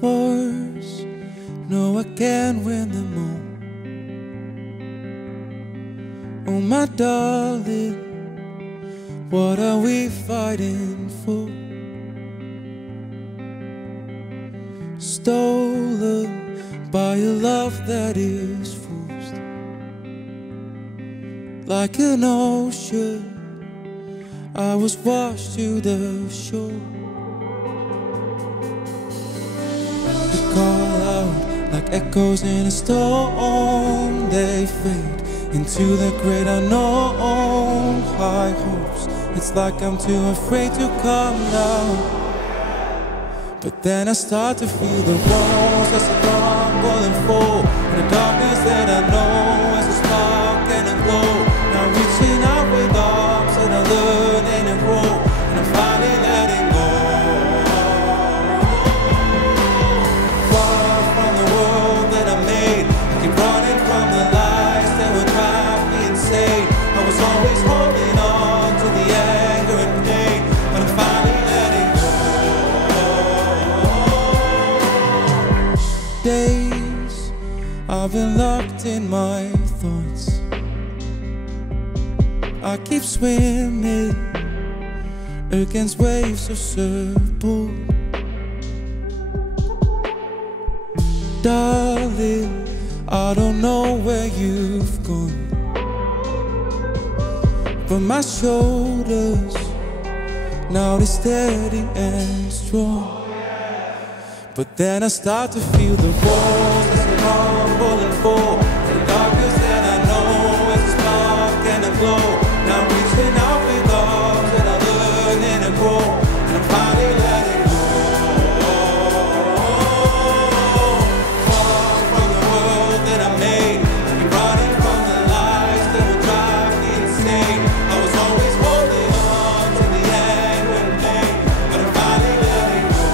wars. No, I can't win them all. Oh, my darling, what are we fighting for? Stolen by a love that is forced. Like an ocean, I was washed to the shore. We call out like echoes in a storm. They fade into the great unknown. High hopes, it's like I'm too afraid to come down. But then I start to feel the walls as they crumble and fall, and the darkness that I know as a spark and a glow. Now reaching out with arms and I learn and I grow, and I'm finally letting go. Far from the world that I made, I keep running from the lies that would drive me insane. I was always holding on to the anger and pain, but I'm finally letting go. Days I've been locked in my thoughts. I keep swimming against waves of support. Darling, I don't know where you've gone, but my shoulders now they're steady and strong. But then I start to feel the walls as they rumble and fall, and the darkness that I know as a spark and a glow. Now I'm reaching out with arms and I learn and I grow, and I'm finally letting go. Far from the world that I made, I keep running from the lies that would drive me insane. I was always holding on to the anger and pain, but I'm finally letting go.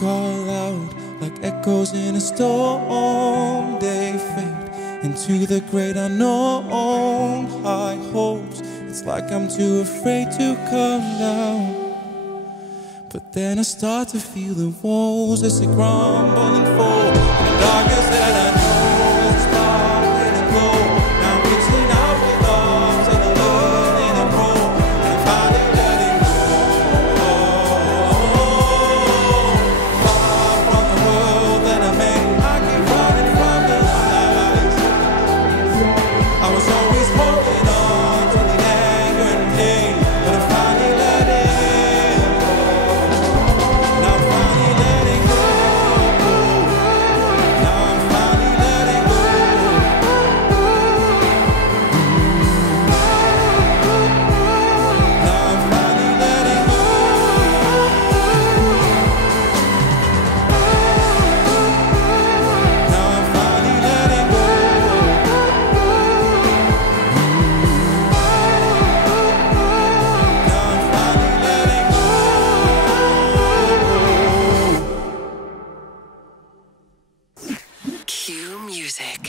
Call out like echoes in a storm. They fade into the great unknown. High hopes, it's like I'm too afraid to come down. But then I start to feel the walls as they crumble and fall, and the darkness that I know is a spark and a glow. Now I'm reaching out with arms and I learn and I grow, and I'm finally letting go. Far from the world that I made, I keep running from the lies. I was always holding on to the anger and pain, but I'm finally letting go. Now I'm finally letting go. Now I'm finally letting go. Now I'm finally letting go. Now I'm finally letting go. Now I'm finally letting go. Cue music.